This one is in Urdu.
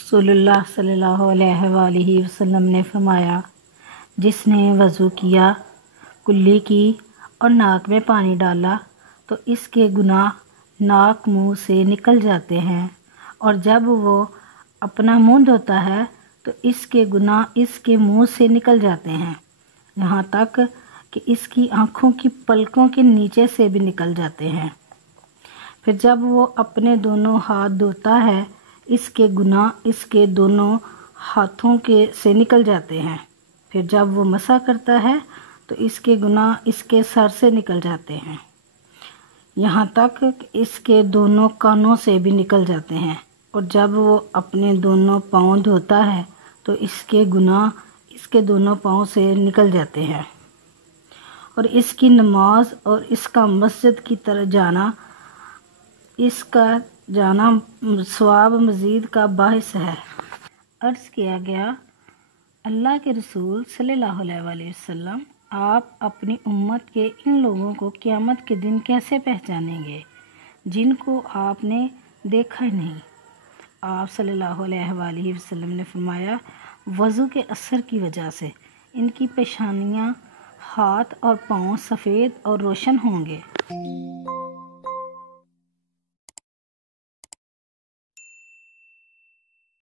رسول اللہ صلی اللہ علیہ وآلہ وسلم نے فرمایا، جس نے وضو کیا، کلی کی اور ناک میں پانی ڈالا تو اس کے گناہ ناک منہ سے نکل جاتے ہیں، اور جب وہ اپنا منہ دھوتا ہے تو اس کے گناہ اس کے منہ سے نکل جاتے ہیں، یہاں تک کہ اس کی آنکھوں کی پلکوں کے نیچے سے بھی نکل جاتے ہیں۔ پھر جب وہ اپنے دونوں ہاتھ دھوتا ہے، اس کے گناہ اس کے دونوں ہاتھوں سے نکل جاتے ہیں۔ پھر جب وہ مسح کرتا ہے تو اس کے گناہ اس کے سر سے نکل جاتے ہیں، یہاں تک کہ اس کے دونوں کانوں سے بھی نکل جاتے ہیں، اور جب وہ اپنے دونوں پاؤں دھوتا ہے تو اس کے گناہ اس کے دونوں پاؤں سے نکل جاتے ہیں، اور اس کی نماز اور اس کا مسجد کی طرف جانا، اس کا جانا ثواب مزید کا باعث ہے۔ عرض کیا گیا، اللہ کے رسول صلی اللہ علیہ وآلہ وسلم، آپ اپنی امت کے ان لوگوں کو قیامت کے دن کیسے پہچانیں گے جن کو آپ نے دیکھا ہی نہیں؟ آپ صلی اللہ علیہ وآلہ وسلم نے فرمایا، وضو کے اثر کی وجہ سے ان کی پیشانیاں، ہاتھ اور پاؤں سفید اور روشن ہوں گے۔